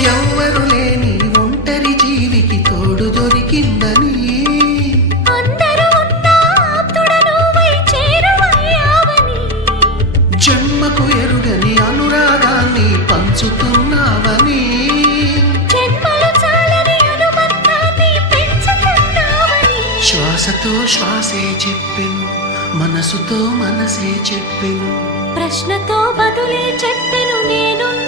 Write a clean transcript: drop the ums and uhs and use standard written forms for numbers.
ఎవ్వరు లేని ఒంటరి జీవికి తోడు దొరికిందని అందరూ ఉన్నా ఆప్తుడ నువ్వై చేరువయ్యావని జన్మకు ఎరుగని అనురాగాన్ని పంచుతున్నావని జన్మలు చాలని అనుబంధాన్ని పెంచుతున్నావని శ్వాసతో శ్వాసే చెప్పెను మనసుతో మనసే చెప్పెను ప్రశ్నతో బదులే చెప్పెను నేను